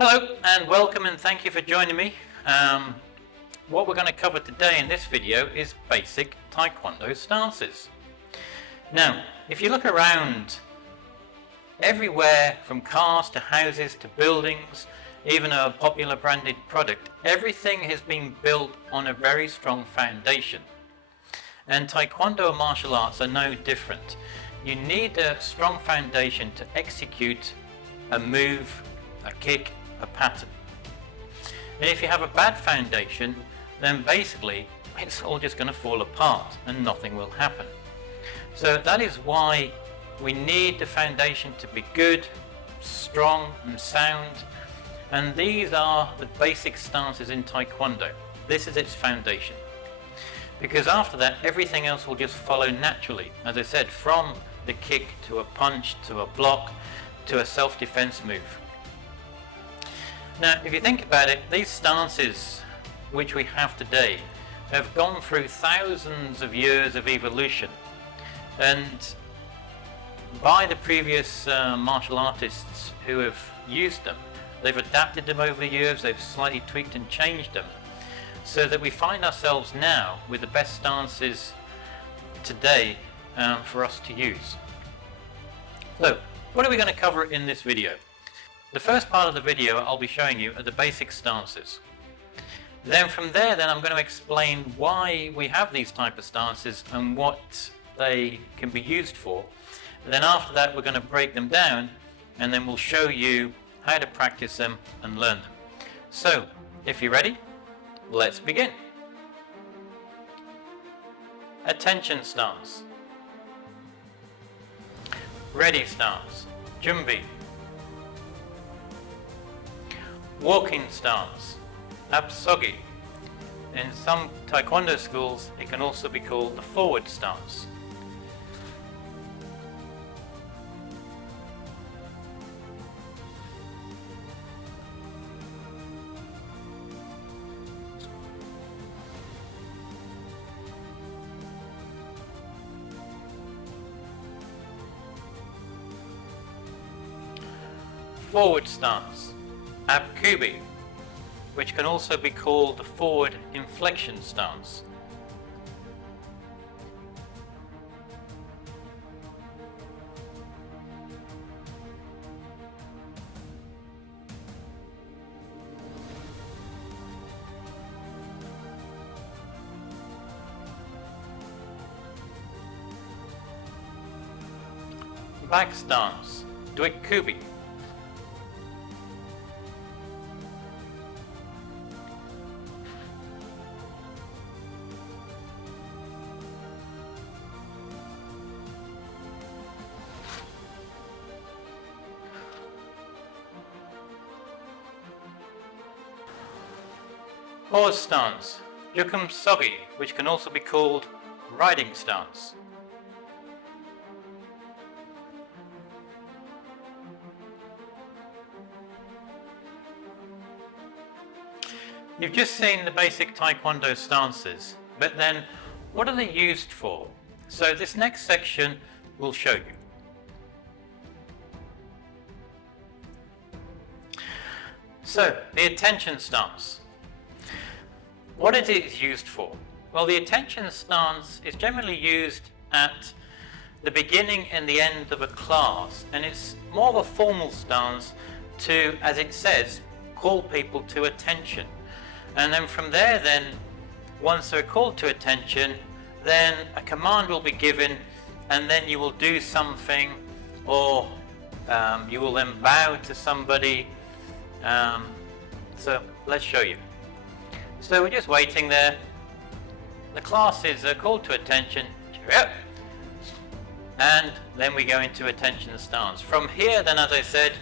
Hello and welcome and thank you for joining me. What we're going to cover today in this video is basic Taekwondo stances. Now, if you look around, everywhere from cars to houses to buildings, even a popular branded product, everything has been built on a very strong foundation. And Taekwondo martial arts are no different. You need a strong foundation to execute a move, a kick, a pattern. And if you have a bad foundation, then basically it's all just going to fall apart and nothing will happen. So that is why we need the foundation to be good, strong and sound. And these are the basic stances in Taekwondo. This is its foundation. Because after that, everything else will just follow naturally. As I said, from the kick to a punch to a block to a self-defense move. Now, if you think about it, these stances which we have today have gone through thousands of years of evolution. And by the previous martial artists who have used them, they've adapted them over the years, they've slightly tweaked and changed them, so that we find ourselves now with the best stances today for us to use. So, what are we going to cover in this video? The first part of the video I'll be showing you are the basic stances. Then from there, I'm going to explain why we have these type of stances and what they can be used for. And then after that, we're going to break them down and then we'll show you how to practice them and learn them. So, if you're ready, let's begin. Attention stance. Ready stance. Junbi. Walking stance. Absogi. In some Taekwondo schools, it can also be called the forward stance. Forward stance, Abkubi, which can also be called the forward inflection stance. Back stance, Dwikubi. Horse stance, Jukum Sogi, which can also be called riding stance. You've just seen the basic Taekwondo stances, but then what are they used for? So this next section will show you. So, the attention stance. What it is used for? Well, the attention stance is generally used at the beginning and the end of a class, and it's more of a formal stance to, as it says, call people to attention. And then from there, once they're called to attention, then a command will be given, and then you will do something, or you will then bow to somebody. So let's show you. So we're just waiting there. The class is called to attention. And then we go into attention stance. From here, then, as I said,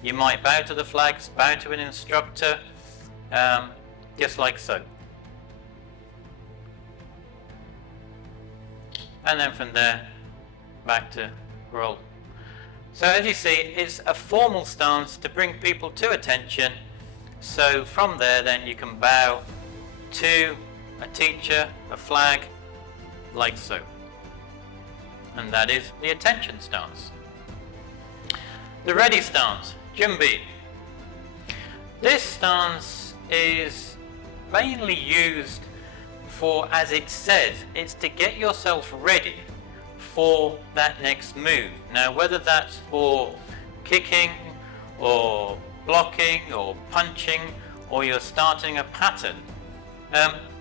you might bow to the flags, bow to an instructor, just like so. And then from there, back to roll. So as you see, it's a formal stance to bring people to attention. So from there, then you can bow to a teacher, a flag, like so. And that is the attention stance. The ready stance, Junbi. This stance is mainly used for, as it says, it's to get yourself ready for that next move. Now, whether that's for kicking or blocking or punching, or you're starting a pattern,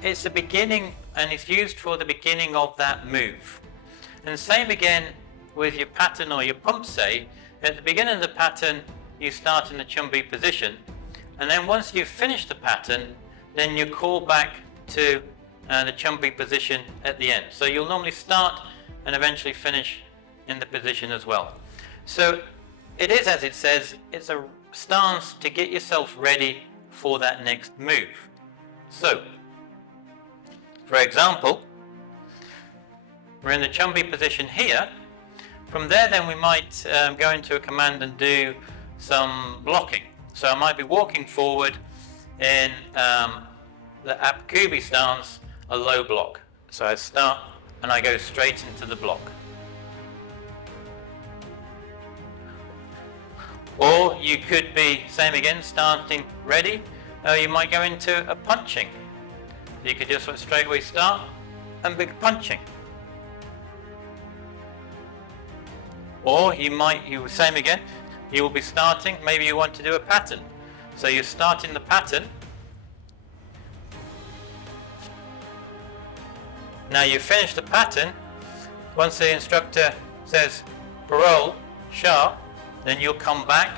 it's the beginning, and it's used for the beginning of that move. And same again with your pattern or your pump-sei. At the beginning of the pattern, you start in the chumbi position, and then once you've finished the pattern, then you call back to the chumbi position at the end. So you'll normally start and eventually finish in the position as well. So it is, as it says, it's a stance to get yourself ready for that next move. So, for example, we're in the chumbi position here. From there then we might go into a command and do some blocking. So I might be walking forward in the Apkubi stance, a low block. So I start and I go straight into the block. Or you could be, same again, starting ready. You might go into a punching. You could just straight away start and be punching. Or same again, you will be starting, maybe you want to do a pattern. So you start in the pattern. Now you finish the pattern. Once the instructor says parole, sharp, then you'll come back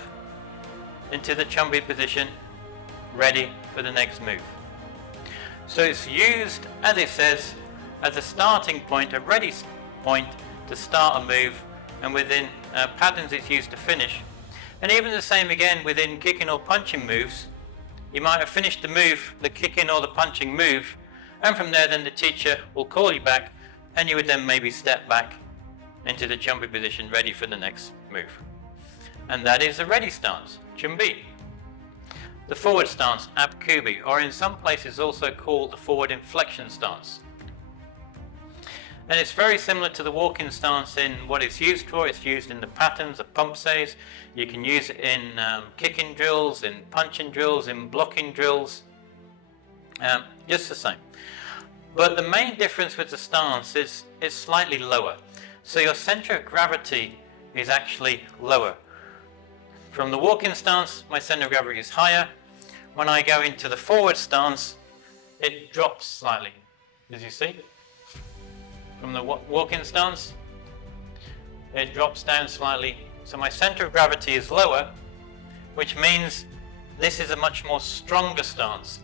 into the chumbi position, ready for the next move. So it's used, as it says, as a starting point, a ready point to start a move, and within patterns it's used to finish. And even the same again within kicking or punching moves. You might have finished the move, the kicking or the punching move, and from there then the teacher will call you back, and you would then maybe step back into the chumbi position, ready for the next move. And that is the ready stance, chumbi. The forward stance, Apkubi, or in some places also called the forward inflection stance. And it's very similar to the walking stance in what it's used for. It's used in the patterns, the pump-seis. You can use it in kicking drills, in punching drills, in blocking drills. Just the same. But the main difference with the stance is it's slightly lower. So your center of gravity is actually lower. From the walking stance, my center of gravity is higher. When I go into the forward stance, it drops slightly, as you see. From the walking stance, it drops down slightly. So my center of gravity is lower, which means this is a much more stronger stance.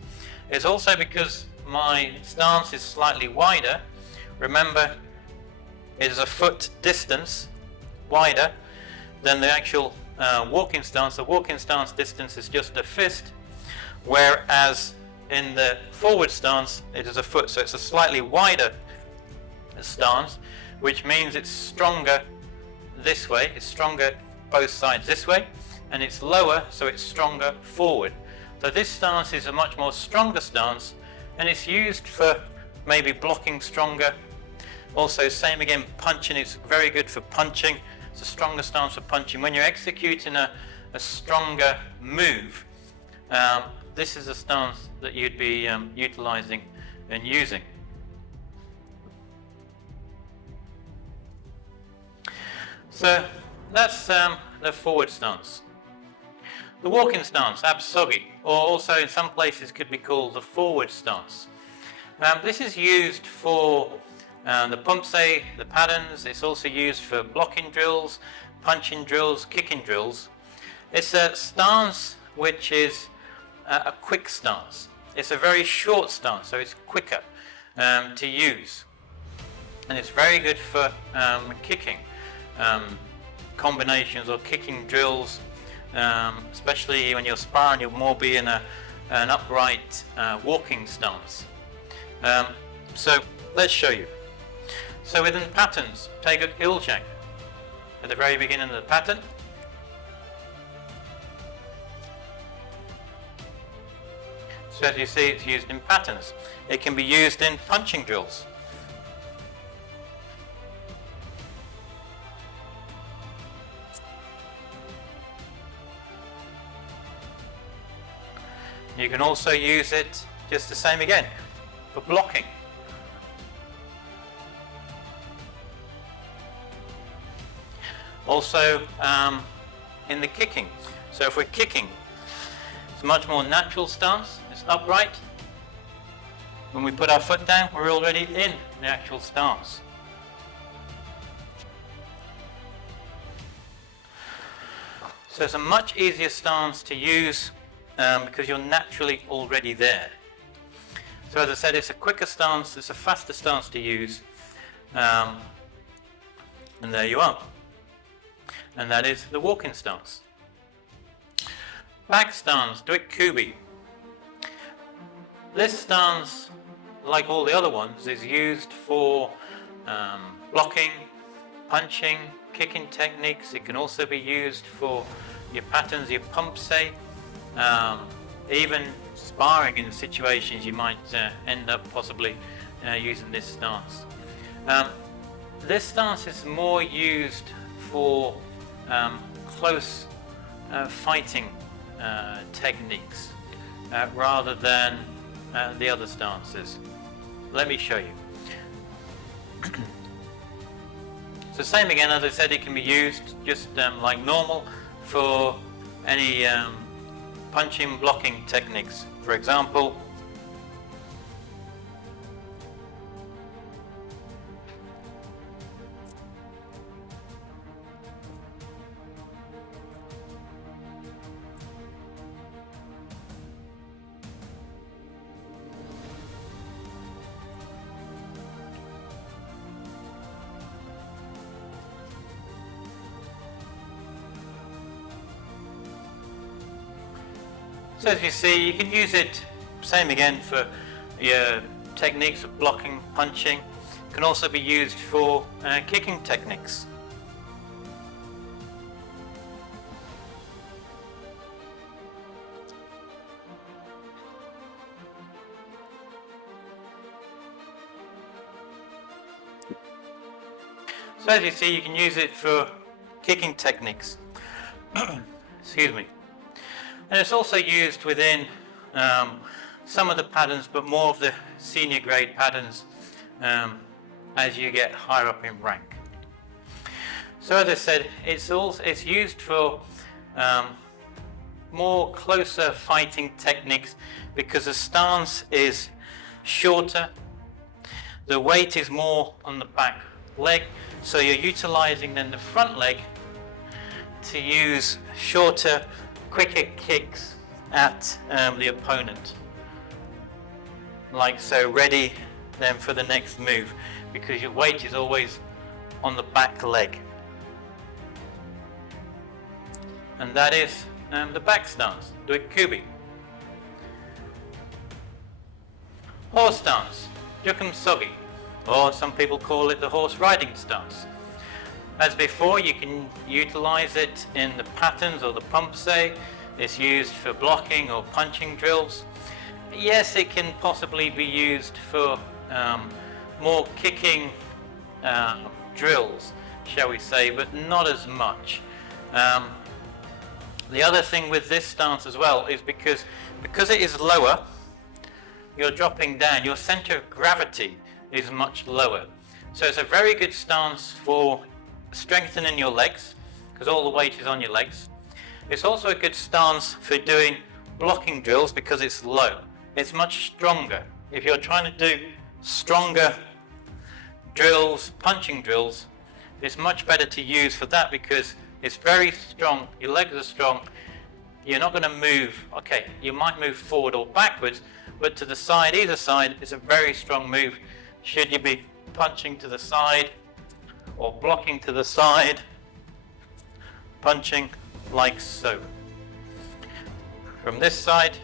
It's also because my stance is slightly wider. Remember, it is a foot distance wider than the actual walking stance. The walking stance distance is just a fist, whereas in the forward stance it is a foot, so it's a slightly wider stance, which means it's stronger this way, it's stronger both sides this way, and it's lower, so it's stronger forward. So this stance is a much more stronger stance, and it's used for maybe blocking stronger. Also, same again, punching is very good for punching. It's a stronger stance for punching. When you're executing a stronger move, this is a stance that you'd be utilizing and using. So that's the forward stance. The walking stance, absogi, or also in some places could be called the forward stance. This is used for the pump-sei, the patterns. It's also used for blocking drills, punching drills, kicking drills. It's a stance which is a quick stance. It's a very short stance, so it's quicker to use. And it's very good for kicking combinations or kicking drills, especially when you're sparring. You'll more be in an upright walking stance. So let's show you. So within patterns, take a dojang at the very beginning of the pattern. So as you see, it's used in patterns. It can be used in punching drills. You can also use it just the same again for blocking. Also in the kicking. So if we're kicking, it's a much more natural stance. It's upright. When we put our foot down, we're already in the actual stance. So it's a much easier stance to use because you're naturally already there. So as I said, it's a quicker stance, it's a faster stance to use, and there you are. And that is the walking stance. Back stance, doikubi. This stance, like all the other ones, is used for blocking, punching, kicking techniques. It can also be used for your patterns, your pumps, even sparring in situations you might end up possibly using this stance. This stance is more used for close fighting techniques rather than the other stances. Let me show you. So same again, as I said, it can be used just like normal for any punching, blocking techniques. For example, so as you see, you can use it, same again, for your techniques of blocking, punching. It can also be used for kicking techniques. So as you see, you can use it for kicking techniques. Excuse me. And it's also used within some of the patterns, but more of the senior grade patterns as you get higher up in rank. So as I said, it's used for more closer fighting techniques because the stance is shorter, the weight is more on the back leg, so you're utilizing then the front leg to use shorter, quicker kicks at the opponent, like so, ready then for the next move, because your weight is always on the back leg. And that is the back stance, doikubi. Horse stance, jukum sogi, or some people call it the horse riding stance. As before, you can utilize it in the patterns or the pumps. It's used for blocking or punching drills. Yes, it can possibly be used for more kicking drills, shall we say, but not as much. The other thing with this stance as well is because it is lower, you're dropping down, your center of gravity is much lower. So it's a very good stance for strengthening your legs, because all the weight is on your legs. It's also a good stance for doing blocking drills because it's low. It's much stronger. If you're trying to do stronger drills, punching drills, it's much better to use for that because it's very strong. Your legs are strong. You're not going to move. Okay, you might move forward or backwards, but to the side, either side, is a very strong move. Should you be punching to the side or blocking to the side, punching like so. From this side,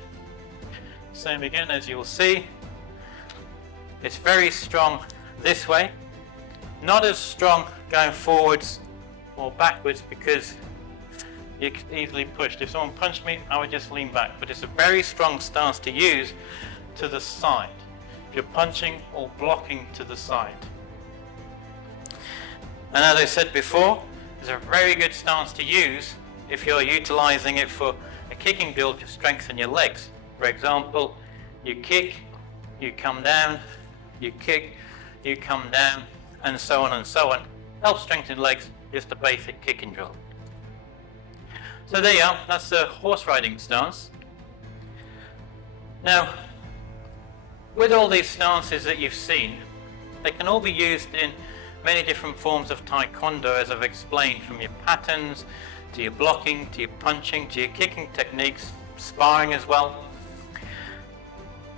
same again, as you'll see, it's very strong this way, not as strong going forwards or backwards because you can easily push. If someone punched me, I would just lean back, but it's a very strong stance to use to the side if you're punching or blocking to the side. And as I said before, it's a very good stance to use if you're utilizing it for a kicking drill to strengthen your legs. For example, you kick, you come down, you kick, you come down, and so on and so on. Helps strengthen legs, just a basic kicking drill. So there you are, that's the horse riding stance. Now, with all these stances that you've seen, they can all be used in many different forms of Taekwondo, as I've explained, from your patterns, to your blocking, to your punching, to your kicking techniques, sparring as well.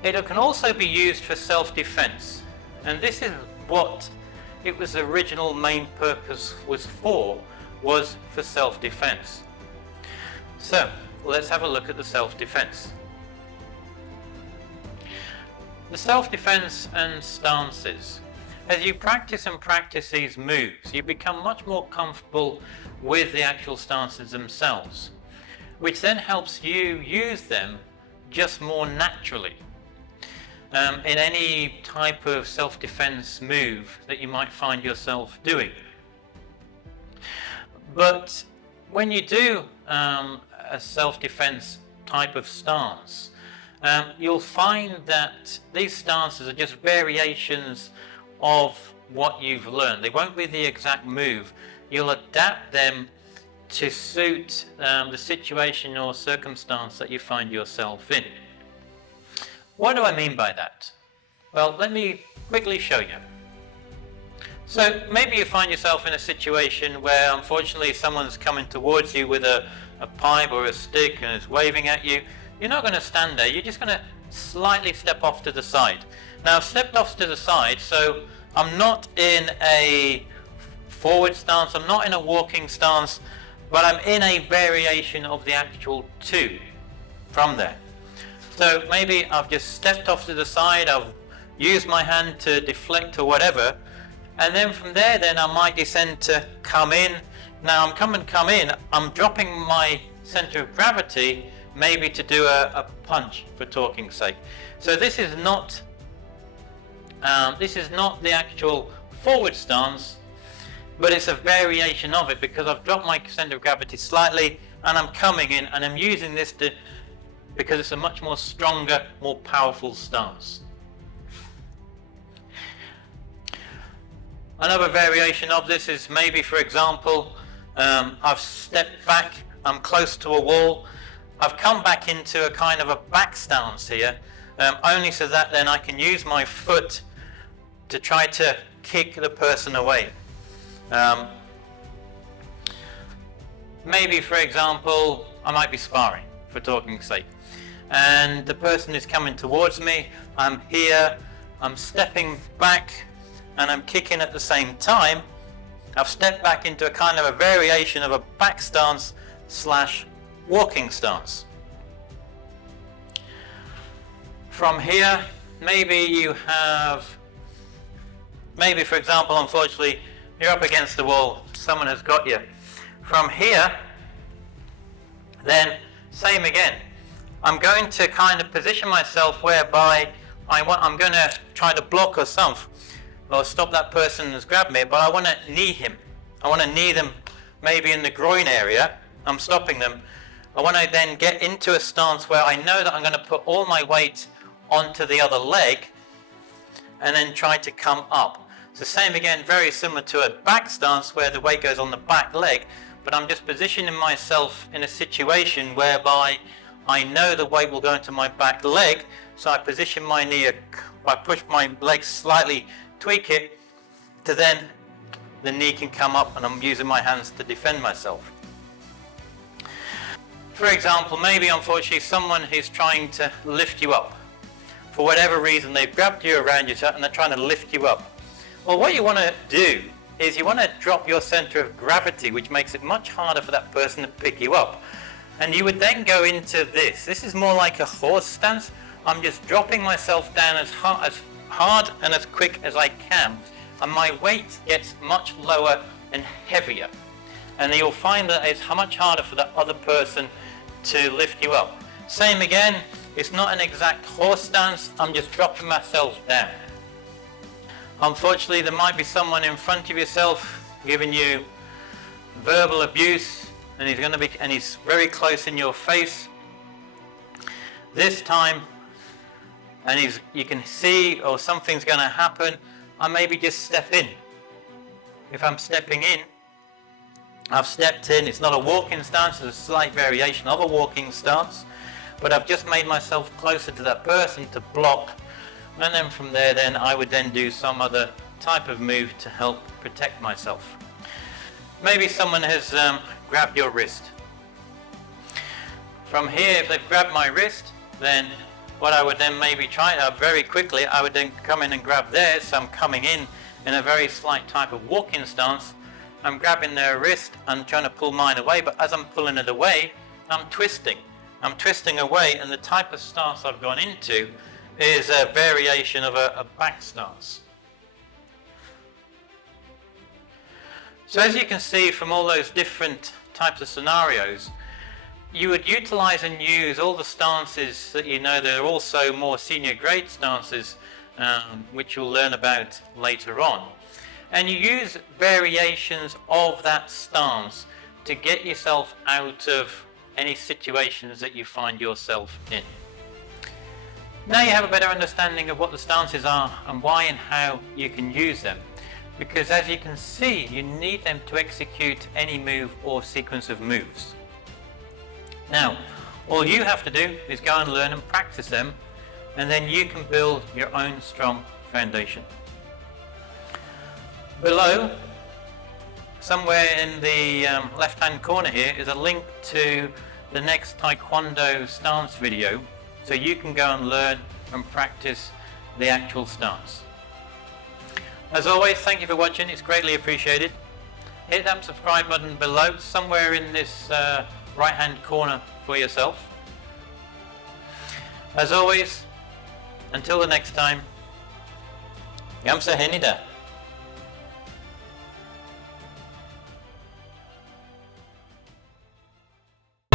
It can also be used for self-defense, and this is what it was original main purpose was for self-defense. So let's have a look at the self-defense. The self-defense and stances. As you practice and practice these moves, you become much more comfortable with the actual stances themselves, which then helps you use them just more naturally in any type of self-defense move that you might find yourself doing. But when you do a self-defense type of stance, you'll find that these stances are just variations of what you've learned. They won't be the exact move. You'll adapt them to suit the situation or circumstance that you find yourself in. What do I mean by that? Well, let me quickly show you. So maybe you find yourself in a situation where unfortunately someone's coming towards you with a pipe or a stick and is waving at you. You're not going to stand there, you're just going to slightly step off to the side. Now I've stepped off to the side, so I'm not in a forward stance, I'm not in a walking stance, but I'm in a variation of the actual two from there. So maybe I've just stepped off to the side, I've used my hand to deflect or whatever, and then from there then I might descend to come in. Now I'm come in, I'm dropping my center of gravity maybe to do a punch for talking's sake. So this is not the actual forward stance, but it's a variation of it because I've dropped my center of gravity slightly and I'm coming in and I'm using this because it's a much more stronger, more powerful stance. Another variation of this is maybe, for example, I've stepped back, I'm close to a wall, I've come back into a kind of a back stance here, only so that then I can use my foot to try to kick the person away. Maybe, for example, I might be sparring, for talking's sake, and the person is coming towards me, I'm here, I'm stepping back, and I'm kicking at the same time. I've stepped back into a kind of a variation of a back stance slash walking stance. From here, maybe for example, unfortunately, you're up against the wall, someone has got you. From here, then same again. I'm going to kind of position myself whereby I'm going to try to block or something, or stop that person who's grabbed me, but I want to knee him. I want to knee them maybe in the groin area. I'm stopping them. I want to then get into a stance where I know that I'm going to put all my weight onto the other leg and then try to come up. So same again, very similar to a back stance where the weight goes on the back leg, but I'm just positioning myself in a situation whereby I know the weight will go into my back leg, so I position my knee, I push my leg slightly, tweak it, to then the knee can come up and I'm using my hands to defend myself. For example, maybe unfortunately someone is trying to lift you up. For whatever reason, they've grabbed you around you and they're trying to lift you up. Well, what you want to do is you want to drop your center of gravity, which makes it much harder for that person to pick you up. And you would then go into this. This is more like a horse stance. I'm just dropping myself down as hard and as quick as I can. And my weight gets much lower and heavier. And you'll find that it's much harder for the other person to lift you up. Same again, it's not an exact horse stance, I'm just dropping myself down. Unfortunately, there might be someone in front of yourself giving you verbal abuse, and he's very close in your face. This time, and you can see, or something's going to happen, I maybe just step in. If I'm stepping in, I've stepped in. It's not a walking stance, it's a slight variation of a walking stance, but I've just made myself closer to that person to block, and then from there then I would then do some other type of move to help protect myself. Maybe someone has grabbed your wrist. From here, if they've grabbed my wrist, then what I would then maybe try very quickly, I would then come in and grab theirs. So I'm coming in a very slight type of walking stance. I'm grabbing their wrist and trying to pull mine away, but as I'm pulling it away, I'm twisting. I'm twisting away, and the type of stance I've gone into is a variation of a back stance. So as you can see from all those different types of scenarios, you would utilize and use all the stances that you know. There are also more senior grade stances, which you'll learn about later on. And you use variations of that stance to get yourself out of any situations that you find yourself in. Now you have a better understanding of what the stances are and why and how you can use them. Because as you can see, you need them to execute any move or sequence of moves. Now, all you have to do is go and learn and practice them, and then you can build your own strong foundation. Below, somewhere in the left-hand corner here, is a link to the next Taekwondo Stance video, so you can go and learn and practice the actual stance. As always, thank you for watching, it's greatly appreciated. Hit that subscribe button below, somewhere in this right hand corner for yourself. As always, until the next time, Gamsa Henida.